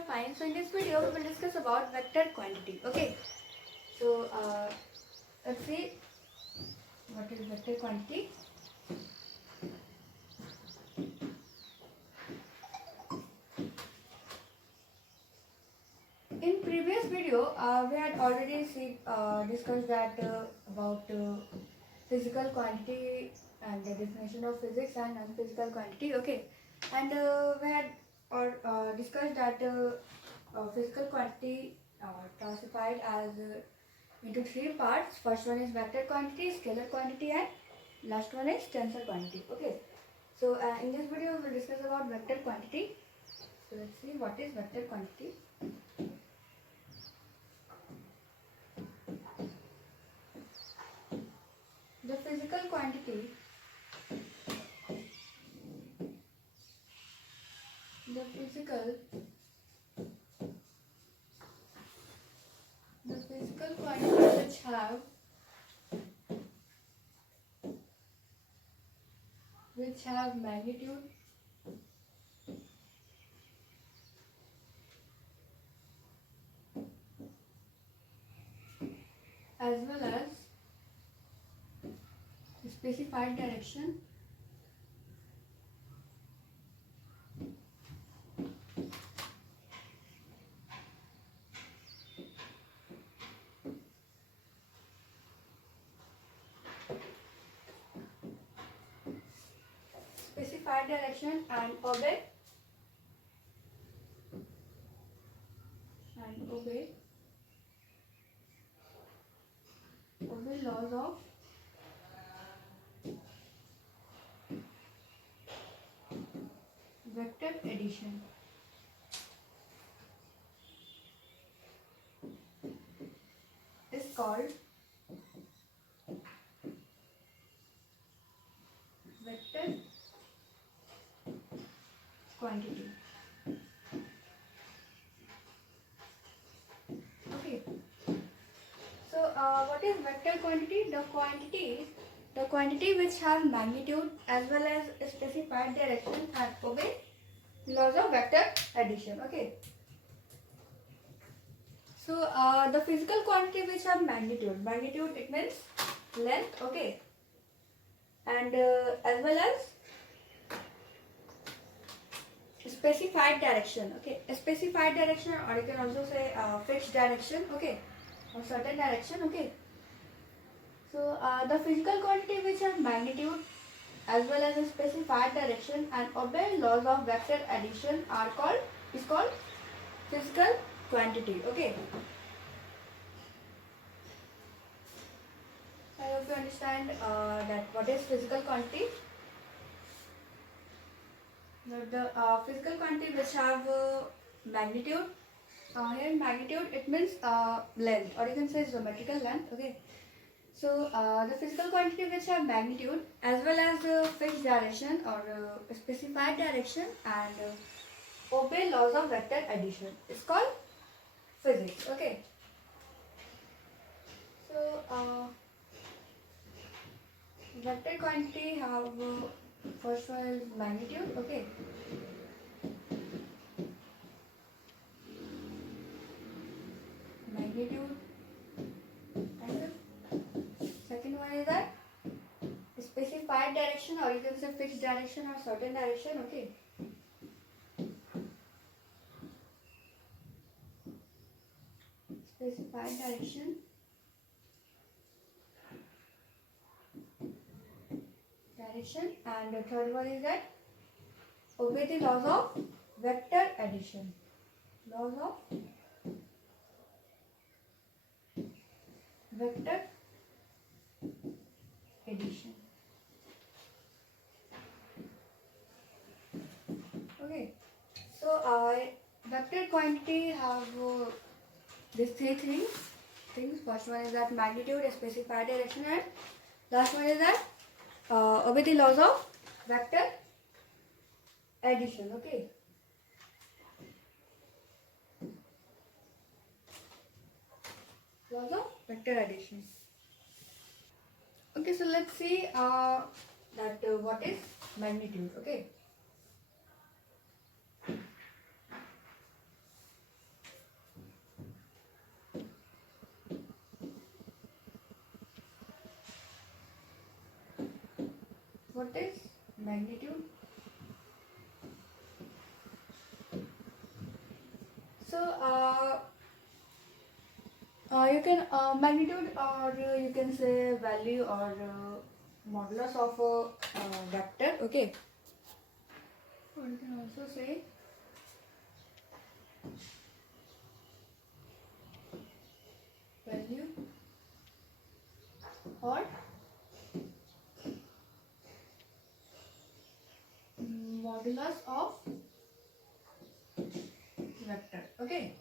are fine. So in this video we will discuss about vector quantity. Okay. So let's see what is vector quantity. In previous video we had already discussed that about physical quantity and the definition of physics and non-physical quantity. Okay, and we had discussed that physical quantity classified as into three parts. First one is vector quantity, scalar quantity, and last one is tensor quantity. Okay, so in this video we will discuss about vector quantity. So let's see what is vector quantity. The physical quantity, the physical quantity which have magnitude as well as specified direction and obey laws of vector addition. Is called vector quantity. Okay. So what is vector quantity? The quantity which have magnitude as well as specified direction and obey laws of vector addition. Okay. So the physical quantity which have magnitude it means length. Okay. And as well as specified direction. Okay, a specified direction, or you can also say fixed direction. Okay, or certain direction. Okay, so the physical quantity which have magnitude as well as a specified direction and obey laws of vector addition is called physical quantity. Okay, I hope you understand that what is physical quantity. The physical quantity which have magnitude. Here magnitude it means length, or you can say geometrical length. Okay, so the physical quantity which have magnitude as well as fixed direction or specified direction and obey laws of vector addition is called physics. Okay, so vector quantity have first one is magnitude. Okay, magnitude, and second one is that specified direction, or you can say fixed direction or certain direction. Okay, specified direction, and the third one is that obey the laws of vector addition. Laws of vector addition. Okay, so vector quantity have these three things. First one is that magnitude, specified direction, and last one is that obey the laws of vector addition. Okay, laws of vector addition. Okay, so let's see that what is magnitude. Okay, what is magnitude? So you can magnitude, or you can say value, or modulus of a vector. Okay. Or you can also say value or modulus of vector. Okay.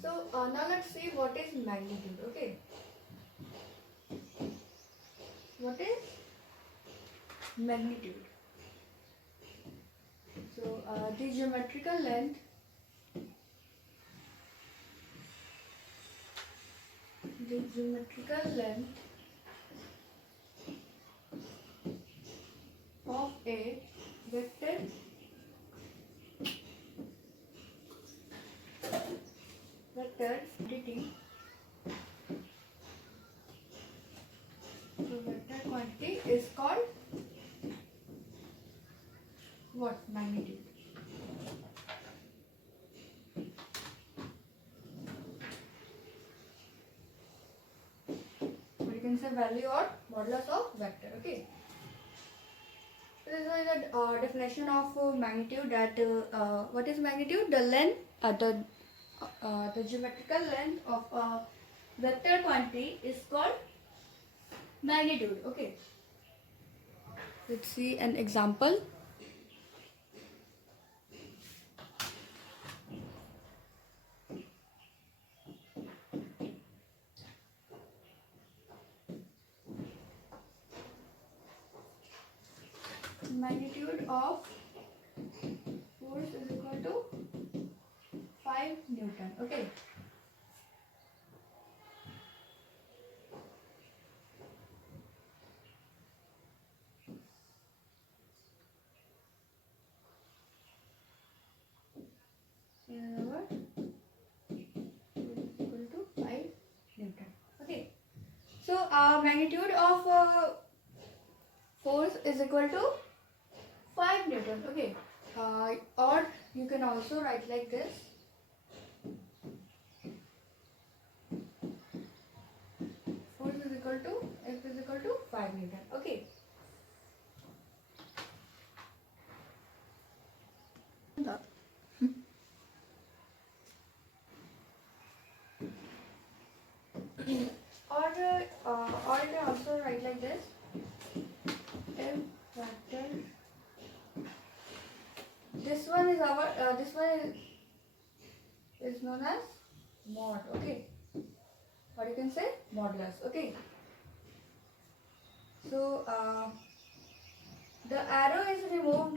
So now let's see what is magnitude. Okay. What is magnitude? So the geometrical length of a vector quantity. So vector quantity is called what? Magnitude. Or you can say value or modulus of vector. Okay. This is the definition of magnitude. That what is magnitude? The length, the geometrical length of a vector quantity is called magnitude. Okay. Let's see an example. Magnitude of force is equal to 5 Newton. Okay. Force is equal to 5 Newton. Okay. So magnitude of force is equal to 5 Newton. Okay. Or you can also write like this. Force is equal to F is equal to 5 Newton. Okay. Or you can also write like this. F vector. This one is known as mod. Okay. Or you can say modulus. Okay. So the arrow is removed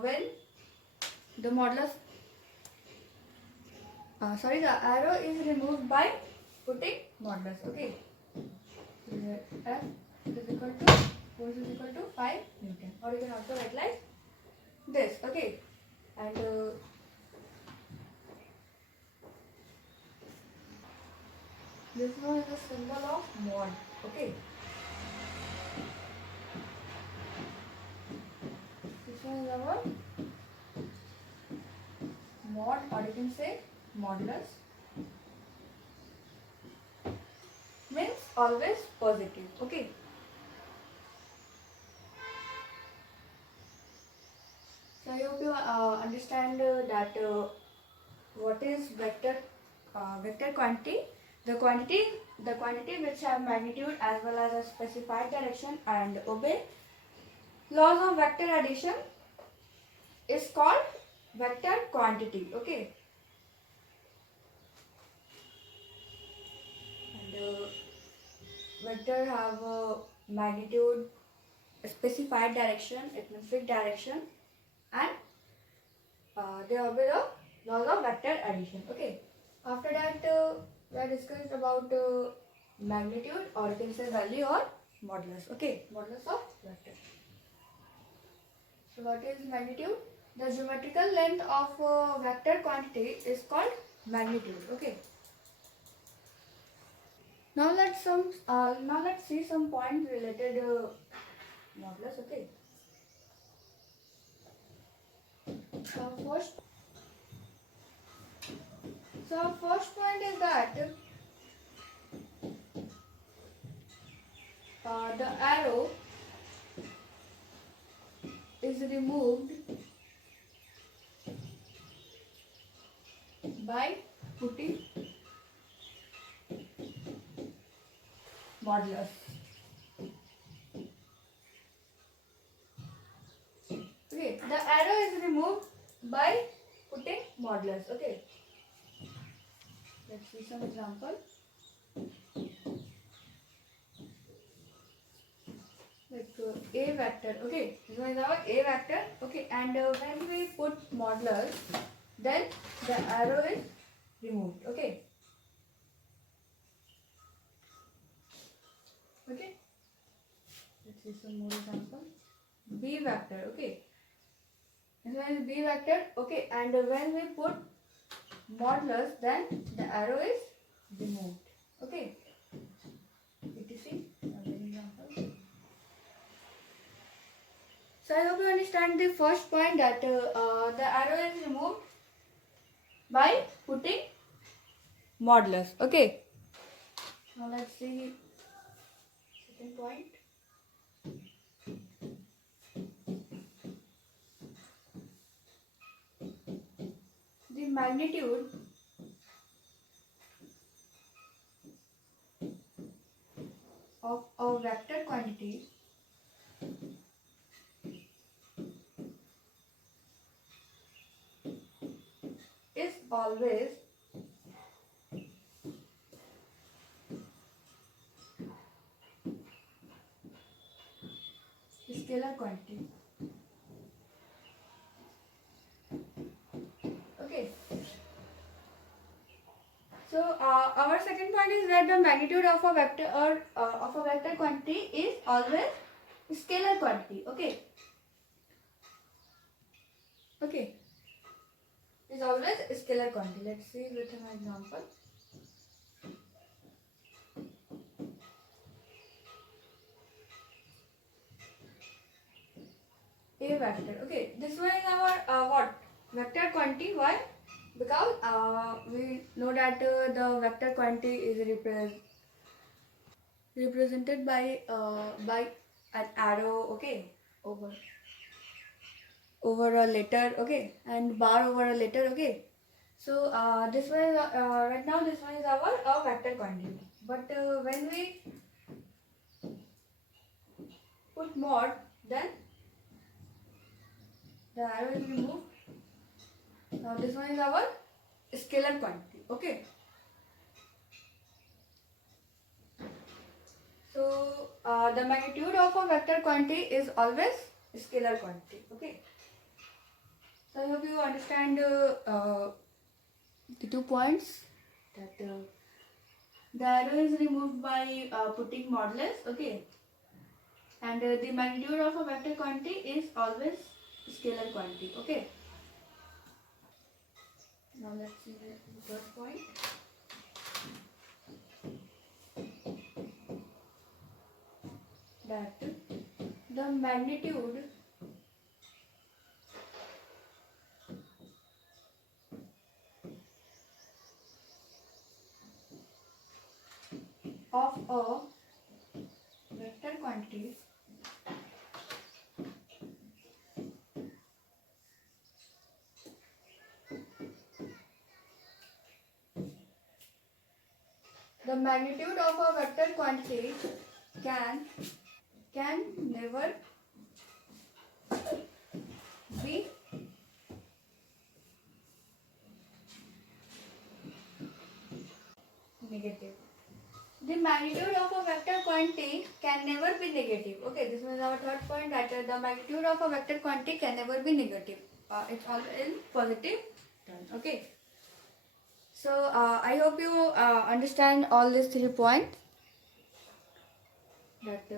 when the modulus. The arrow is removed by putting modulus. Okay. So F is equal to force is equal to 5 Newton. Or you can also write like this. Okay. And this one is a symbol of mod. Okay. This one is our mod, or you can say modulus. Means always positive. Okay. So I hope you understand that what is vector quantity. The quantity which have magnitude as well as a specified direction and obey laws of vector addition is called vector quantity. Okay. And vector have a magnitude, a specified direction, it means fixed direction, and they obey the laws of vector addition. Okay. After that, we are discussed about magnitude, or you can say value or modulus. Okay, modulus of vector. So what is magnitude? The geometrical length of vector quantity is called magnitude. Okay. Now let's see some points related modulus. Okay. First, first point is that the arrow is removed by putting modulus. Okay, the arrow is removed by putting modulus. Okay, let's see some example. Like a vector. Okay, this one is our a vector. Okay, and when we put modulus, then the arrow is removed. Okay. Okay. Let's see some more example. B vector. Okay. This one is B vector. Okay, and when we put modulus, then the arrow is removed. Okay. etc. Another example. So I hope you understand the first point that the arrow is removed by putting modulus. Okay. Now let's see second point. The magnitude of a vector quantity is always scalar quantity. Okay. So our second point is that the magnitude of a vector or of a vector quantity is always scalar quantity. Okay. Okay. Is always scalar quantity. Let's see with an example. A vector. Okay. This one is our what? Vector quantity. Why? Because we know that the vector quantity is represented by an arrow. Okay. Over a letter. Okay. And bar over a letter. Okay. So this one is right now this one is our vector quantity. But when we put mod, then the arrow is removed. Now this one is our scalar quantity. Okay. So the magnitude of a vector quantity is always scalar quantity. Okay. So I hope you understand the 2 points that the arrow is removed by putting modulus. Okay. And the magnitude of a vector quantity is always scalar quantity. Okay. Now let's see the third point. That the magnitude of a vector quantity the magnitude of a vector quantity can never be negative. The magnitude of a vector quantity can never be negative. Okay, this was our third point, that the magnitude of a vector quantity can never be negative. It's all in positive terms. Okay. So I hope you understand all these 3 points. That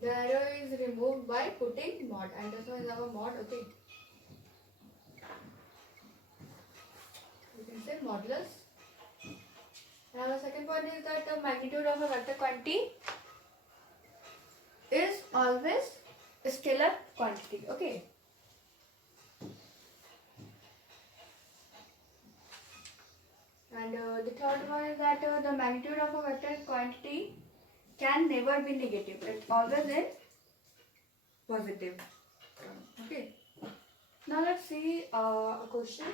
the arrow is removed by putting mod, and this one is our mod. Okay. You can say modulus. Now the second point is that the magnitude of a vector quantity is always a scalar quantity. Okay. And the third one is that the magnitude of a vector quantity can never be negative. It's always in positive. Okay. Now let's see a question.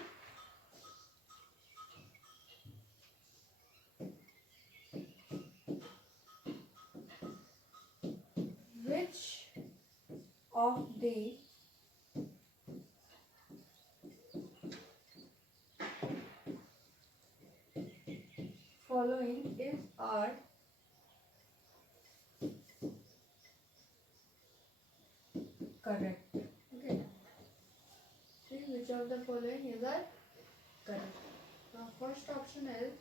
Which of the following is are correct? Okay. See which of the following is are correct. The first option is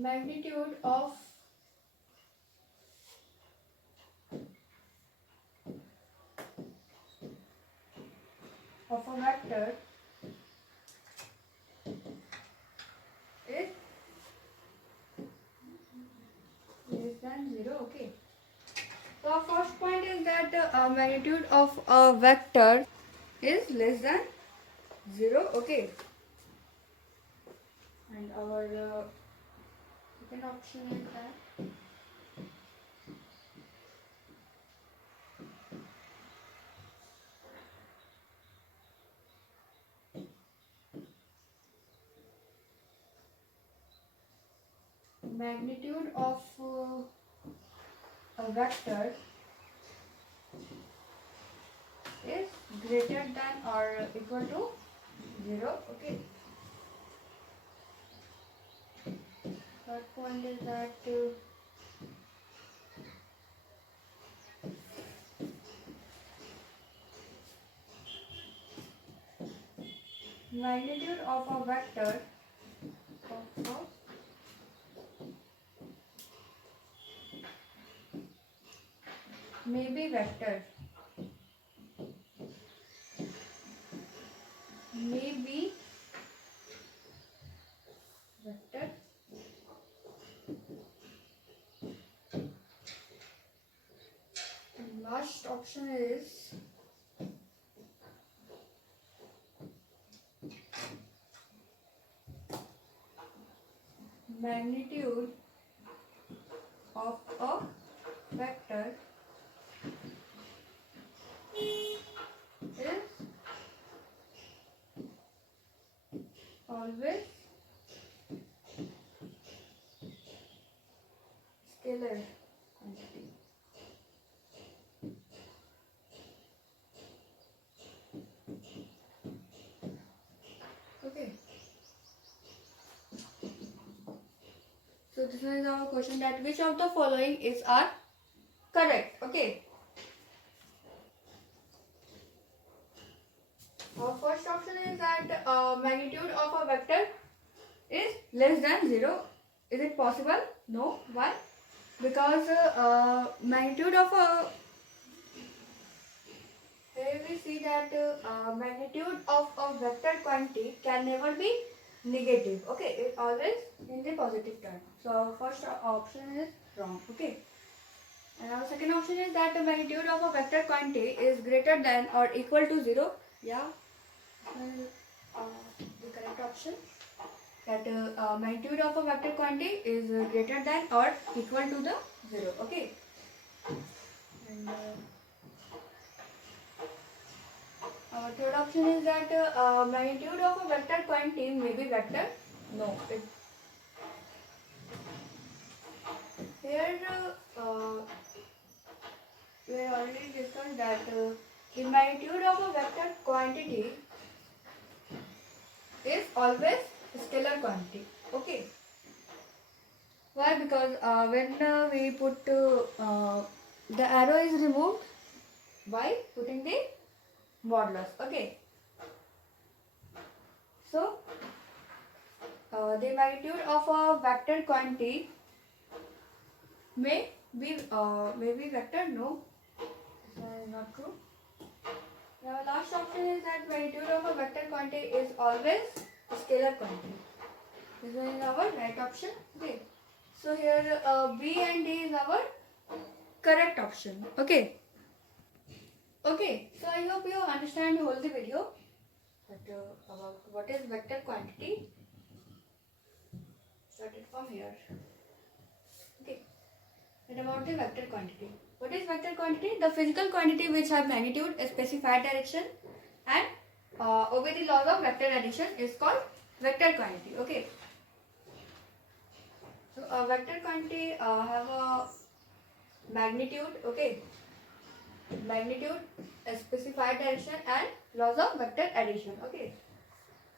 magnitude of a vector is less than 0. Okay. So first point is that magnitude of a vector is less than 0. Okay. And our second option is that magnitude of a vector is greater than or equal to 0. Okay. Third point is that magnitude of a vector may be vector and last option is magnitude of a vector is always scalar quantity. Okay. So this is our question, that which of the following is are correct. Okay. Our first option is that magnitude of a vector is less than 0. Is it possible? No. Why? Because magnitude of a, here we see that magnitude of a vector quantity can never be negative. Okay, it always in the positive term. So our first option is wrong. Okay. And our second option is that the magnitude of a vector quantity is greater than or equal to 0. Yeah, the correct option. That magnitude of a vector quantity is greater than or equal to the 0. Okay. And our third option is that magnitude of a vector quantity may be vector. No. Here we have already discussed that the magnitude of a vector quantity is always scalar quantity. Okay. Why? Because when we put the arrow is removed by putting the modulus. Okay. So the magnitude of a vector quantity may be vector. No, this one is not true. Now last option is that magnitude of a vector quantity is always scalar quantity. This one is our right option. Okay. So here B and D is our correct option. Okay. Okay. So I hope you understand whole the video. But about what is vector quantity. Started from here. Okay. And about the vector quantity. What is vector quantity? The physical quantity which have magnitude, a specified direction, and obey the laws of vector addition is called vector quantity. Okay. So a vector quantity have a magnitude. Okay. Magnitude, a specified direction, and laws of vector addition. Okay.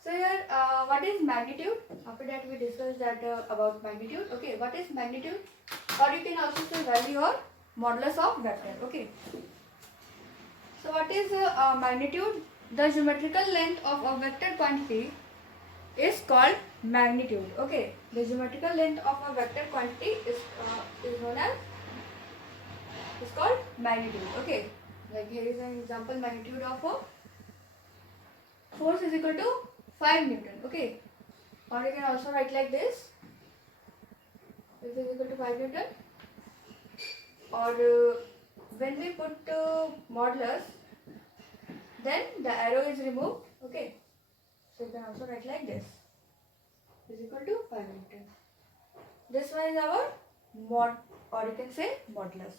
So here, what is magnitude? After that, we discussed that about magnitude. Okay, what is magnitude? Or you can also say value or modulus of vector. Okay. So what is magnitude? The geometrical length of a vector quantity is called magnitude. Okay. The geometrical length of a vector quantity is known as is called magnitude. Okay. Like here is an example: magnitude of a force is equal to 5 Newton. Okay. Or you can also write like this. This is equal to 5 Newton. Or when we put modulus, then the arrow is removed. Okay. So you can also write like this. Is equal to 5 Newton. This one is our mod, or you can say modulus.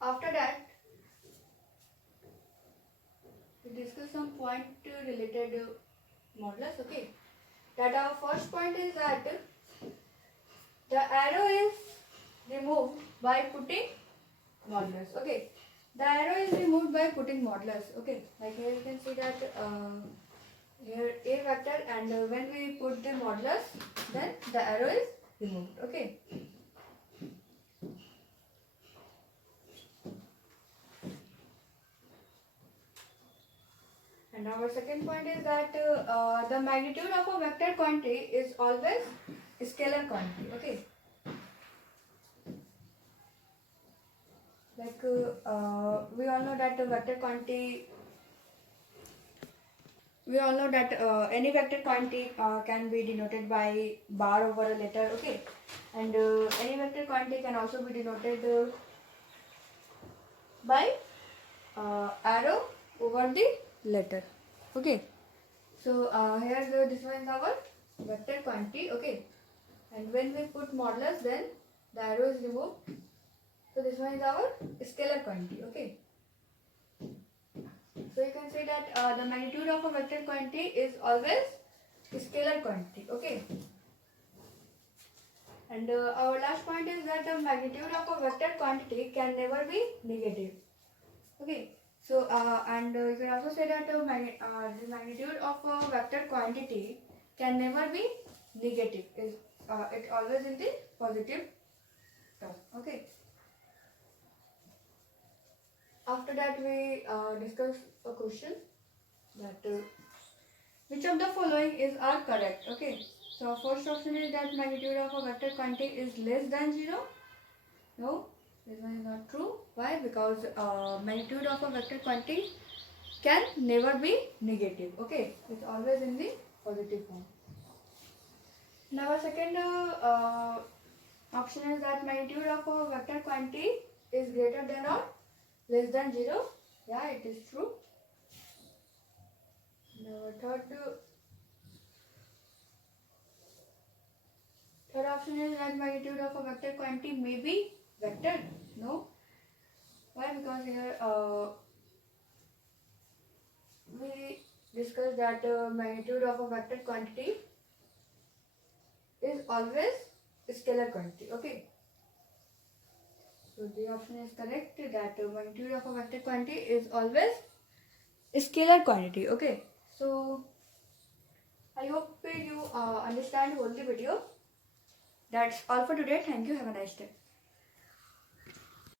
After that, we discuss some point related modulus. Okay. That our first point is that the arrow is removed by putting modulus. Okay. The arrow is removed by putting modulus. Okay. Like here you can see that here A vector, and when we put the modulus, then the arrow is removed. Okay. And our second point is that the magnitude of a vector quantity is always scalar quantity. Okay. Like we all know that vector quantity. We all know that any vector quantity can be denoted by bar over a letter. Okay. And any vector quantity can also be denoted by arrow over the letter. Okay. So here this one is our vector quantity. Okay. And when we put modulus, then the arrow is removed. So this one is our scalar quantity. Okay. So you can say that the magnitude of a vector quantity is always scalar quantity. Okay. And our last point is that the magnitude of a vector quantity can never be negative. Okay. So and you can also say that the magnitude of a vector quantity can never be negative. It's always in the positive term. Okay. After that, we discuss a question that which of the following are correct. Okay. So first option is that magnitude of a vector quantity is less than 0. No, this one is not true. Why? Because magnitude of a vector quantity can never be negative. Okay, it's always in the positive form. Now our second option is that magnitude of a vector quantity is greater than or less than 0. Yeah, it is true. Now third option is that magnitude of a vector quantity may be vector. No. Why? Because here we discussed that magnitude of a vector quantity is always scalar quantity. Okay. So the option is correct that magnitude of a vector quantity is always scalar quantity. Okay. So I hope you understand whole the video. That's all for today. Thank you. Have a nice day.